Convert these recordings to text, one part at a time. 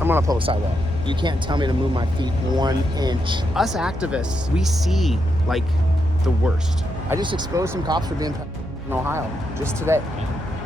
I'm on a public sidewalk. You can't tell me to move my feet 1 inch. Us activists, we see like the worst. I just exposed some cops for being in Ohio just today.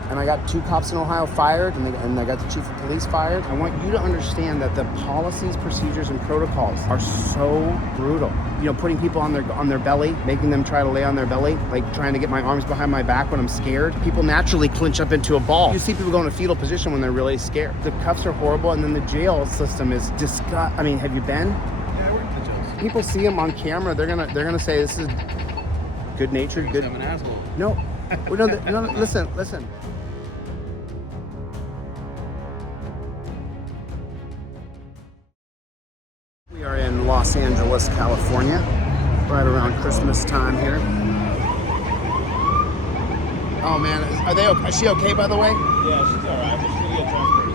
And I got 2 cops in Ohio fired, and I got the chief of police fired. I want you to understand that the policies, procedures, and protocols are so brutal. You know, putting people on their belly, making them try to lay on their belly, like trying to get my arms behind my back when I'm scared. People naturally clinch up into a ball. You see people go in a fetal position when they're really scared. The cuffs are horrible, and then the jail system is I mean, have you been? Yeah, I worked the jails. People see them on camera. They're gonna say this is good-natured, good. I'm an asshole. No, no. Listen. We are in Los Angeles, California, right around Christmas time here. Oh man, is she okay, by the way? Yeah, she's alright. I'm just gonna get transported.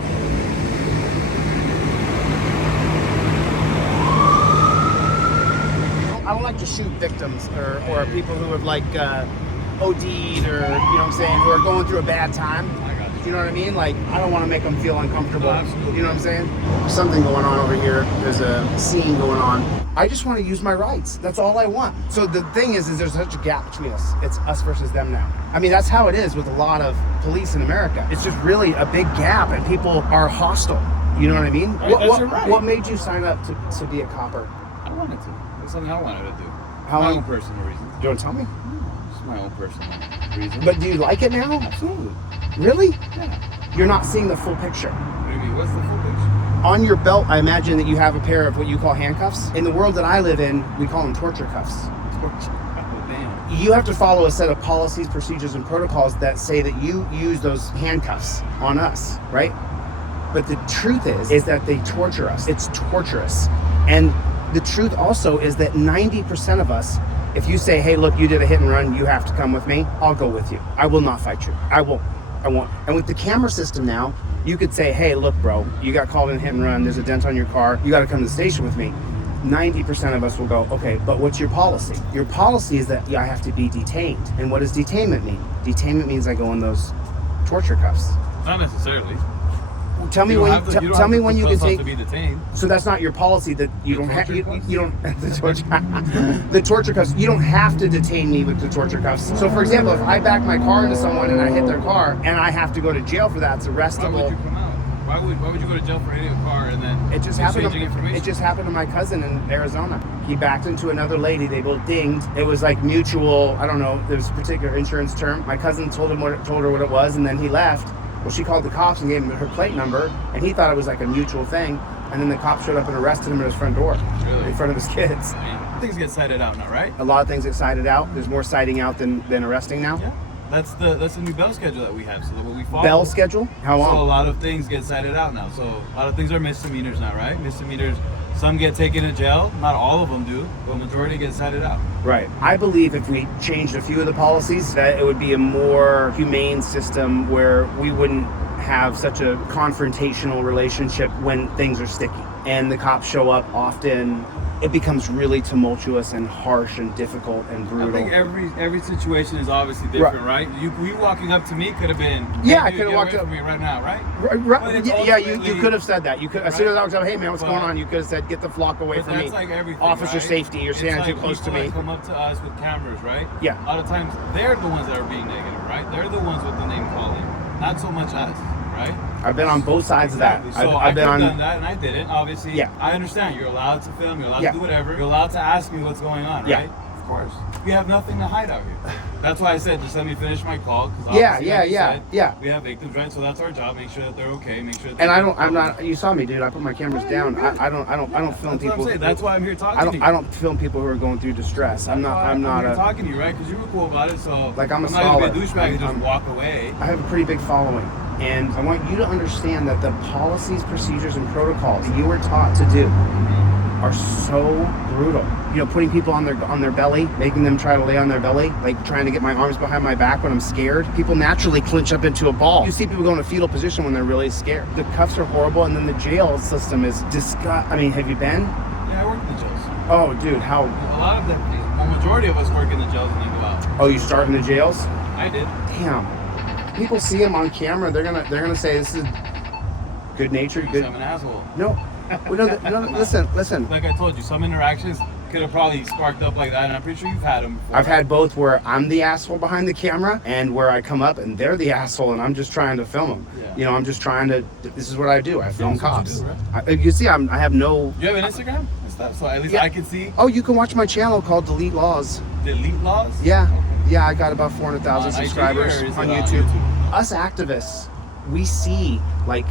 I don't like to shoot victims or people who have like OD'd or, you know what I'm saying, who are going through a bad time. I got you. You know what I mean? Like, I don't want to make them feel uncomfortable. No, absolutely. You know what I'm saying? There's something going on over here. There's a scene going on. I just want to use my rights. That's all I want. So the thing is there's such a gap between us. It's us versus them now. I mean, that's how it is with a lot of police in America. It's just really a big gap, and people are hostile. You know what I mean? Right, what made you sign up to be a copper? I wanted to. It's something I wanted to do. How my long? own personal reasons. You want to tell me? It's my own personal reason. But do you like it now? Absolutely. Really? Yeah. You're not seeing the full picture. What do you mean? What's the full picture? On your belt, I imagine that you have a pair of what you call handcuffs. In the world that I live in, we call them torture cuffs. Torture. Oh, damn. You have to follow a set of policies, procedures, and protocols that say that you use those handcuffs on us, right? But the truth is that they torture us. It's torturous. And the truth also is that 90% of us, if you say, hey, look, you did a hit and run, you have to come with me, I'll go with you. I will not fight you. I won't. And with the camera system now, you could say, hey, look, bro, you got called in a hit and run, there's a dent on your car, you got to come to the station with me. 90% of us will go, okay, but what's your policy? Your policy is that I have to be detained. And what does detainment mean? Detainment means I go in those torture cuffs. Not necessarily. Tell me when you can take. To be detained. So that's not your policy that you don't have. You don't the torture cuffs. You don't have to detain me with the torture cuffs. So for example, if I back my car into someone and I hit their car and I have to go to jail for that, it's arrestable. Why would you come out? Why would you go to jail for hitting a car and then It just happened to my cousin in Arizona. He backed into another lady. They both dinged. It was like mutual. I don't know. There's a particular insurance term. My cousin told her what it was, and then he left. Well, she called the cops and gave him her plate number, and he thought it was like a mutual thing. And then the cops showed up and arrested him at his front door, Really? in front of his kids. Things get cited out now, right? A lot of things get cited out. There's more citing out than arresting now. Yeah. That's the new bell schedule that we have. So that what we follow. Bell schedule? How long? So a lot of things get cited out now. So a lot of things are misdemeanors now, right? Misdemeanors. Some get taken to jail. Not all of them do, but majority get cited out. Right. I believe if we changed a few of the policies, that it would be a more humane system where we wouldn't have such a confrontational relationship when things are sticky and the cops show up often. It becomes really tumultuous and harsh and difficult and brutal. I think every situation is obviously different, right? You walking up to me could have been, yeah, I could have walked up to me right now, right? Yeah, you could have said that. You could, as soon as I walked up, hey man, what's going on? You could have said, get the flock away from me. That's like everything, Officer right? safety, you're standing too close to me. Come up to us with cameras, right? Yeah. A lot of times they're the ones that are being negative, right? They're the ones with the name calling, not so much us, right? I've been on both sides of that. So I've been on done that and I didn't. Obviously, yeah. I understand. You're allowed to film. You're allowed to do whatever. You're allowed to ask me what's going on, right? Yeah. Of course. We have nothing to hide out here. That's why I said just let me finish my call. Yeah. We have victims, right? So that's our job. Make sure that they're okay. Make sure. That and I'm not. You saw me, dude. I put my cameras down. I don't film people. That's what I'm saying. That's why I'm here talking to you. I don't film people who are going through distress. I'm not here talking to you, right? Because you were cool about it. So like I'm not scholar. gonna be a douchebag and just walk away. I have a pretty big following. And I want you to understand that the policies, procedures, and protocols that you were taught to do are so brutal. You know, putting people on their belly, making them try to lay on their belly, like trying to get my arms behind my back when I'm scared. People naturally clinch up into a ball. You see people go in a fetal position when they're really scared. The cuffs are horrible, and then the jail system is I mean, have you been? Yeah, I work in the jails. Oh, dude, how? A lot of them, the majority of us work in the jails and then go out. Oh, you start in the jails? I did. Damn. People see them on camera. They're gonna say this is good natured, good. I'm an asshole. No, listen. Like I told you, some interactions could have probably sparked up like that, and I'm pretty sure you've had them before. I've had both where I'm the asshole behind the camera and where I come up and they're the asshole and I'm just trying to film them. Yeah. You know, I'm just trying to. This is what I do. I film that's what you cops. do, right? You see, I have no. You have an Instagram and stuff, so at least Yeah. I can see. Oh, you can watch my channel called Delete Laws. Delete laws. Yeah, I got about 400,000 On IG subscribers or is it on on YouTube. YouTube? Us activists, we see like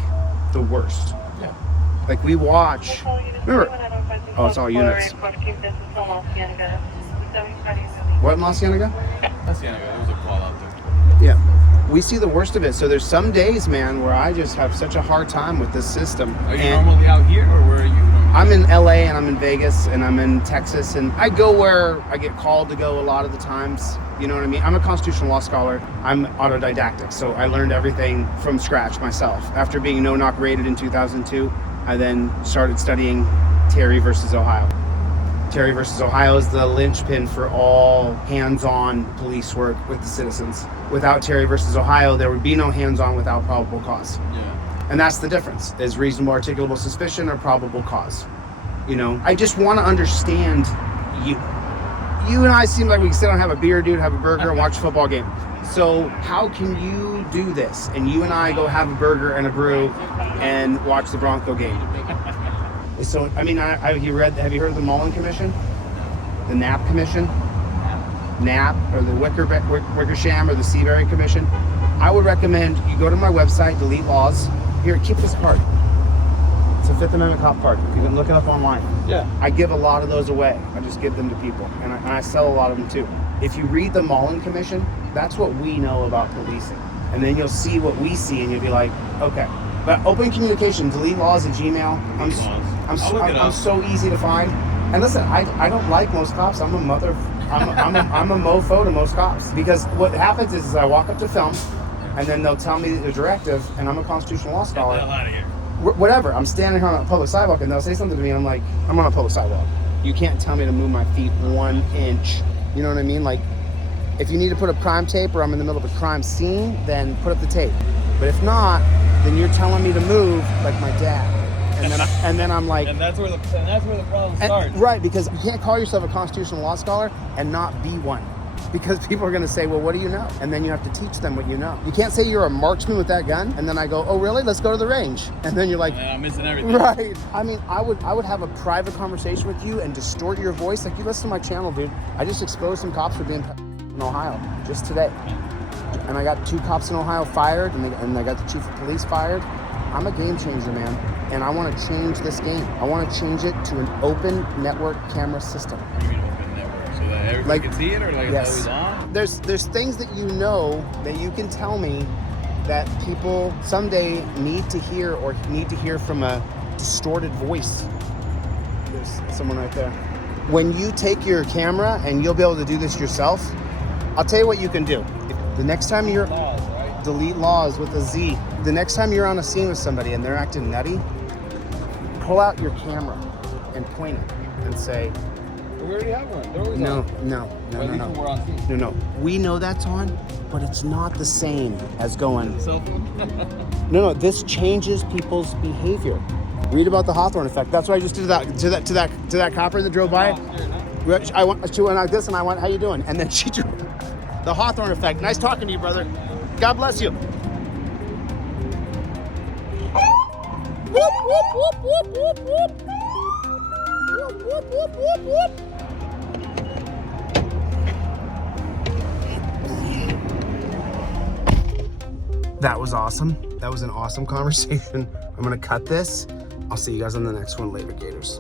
the worst. Yeah. Like we watch. Remember? Oh, it's all units. What in La Cienega? That's the end of it. There was a call out there. Yeah. We see the worst of it. So there's some days, man, where I just have such a hard time with this system. Are you And normally out here, or where are you normally? I'm in LA and I'm in Vegas and I'm in Texas and I go where I get called to go a lot of the times. You know what I mean? I'm a constitutional law scholar. I'm autodidactic, so I learned everything from scratch myself. After being no-knock rated in 2002, I then started studying Terry versus Ohio. Terry versus Ohio is the linchpin for all hands-on police work with the citizens. Without Terry versus Ohio, there would be no hands-on without probable cause. Yeah. And that's the difference, is reasonable articulable suspicion or probable cause. You know, I just want to understand you. You and I seem like we can sit down and have a beer, dude, have a burger, and watch a football game. So how can you do this? And you and I go have a burger and a brew and watch the Bronco game. So, I mean, have you heard of the Mullen Commission? The Knapp Commission? Knapp, or the Wickersham, or the Seabury Commission? I would recommend you go to my website, Delete Laws. Here, keep this card. It's a Fifth Amendment cop card. You can look it up online. Yeah. I give a lot of those away. I just give them to people, and I sell a lot of them too. If you read the Mullen Commission, that's what we know about policing. And then you'll see what we see, and you'll be like, okay. But open communication, Delete Laws at Gmail. I'm so easy to find. And listen, I don't like most cops. I'm a mofo to most cops, because what happens is I walk up to film, and then they'll tell me the directive, and I'm a constitutional law scholar. Get the hell out of here. Whatever. I'm standing here on a public sidewalk, and they'll say something to me, and I'm like, I'm on a public sidewalk. You can't tell me to move my feet 1 inch. You know what I mean? Like, if you need to put up crime tape, or I'm in the middle of a crime scene, then put up the tape. But if not, then you're telling me to move like my dad. And then I'm like, And that's where the problem starts. right, because you can't call yourself a constitutional law scholar and not be one. Because people are going to say, well, what do you know? And then you have to teach them what you know. You can't say you're a marksman with that gun, and then I go, oh, really? Let's go to the range. And then you're like, I'm missing everything. right. I mean, I would have a private conversation with you and distort your voice. Like, you listen to my channel, dude. I just exposed some cops for being in Ohio just today. And I got 2 cops in Ohio fired, and I got the chief of police fired. I'm a game changer, man. And I want to change this game. I want to change it to an open network camera system. You mean open network, so that everybody can see it, or like yes. it's always on? There's things that you know that you can tell me that people someday need to hear, or need to hear from a distorted voice. There's someone right there. When you take your camera, and you'll be able to do this yourself, I'll tell you what you can do. The next time you're... Laws, right? Delete Laws with a Z. The next time you're on a scene with somebody and they're acting nutty, pull out your camera and point it and say, We already have one. They're always no. We're on scene. No. We know that's on, but it's not the same as going, Cell phone. no, this changes people's behavior. Read about the Hawthorne effect. That's what I just did to that copper that drove by. She went like this, and I went, how you doing? And then she drew the Hawthorne effect. Nice talking to you, brother. God bless you. Whoop, whoop, whoop, whoop, whoop, whoop. Whoop, whoop, whoop, whoop, whoop. That was awesome. That was an awesome conversation. I'm gonna cut this. I'll see you guys on the next one later, Gators.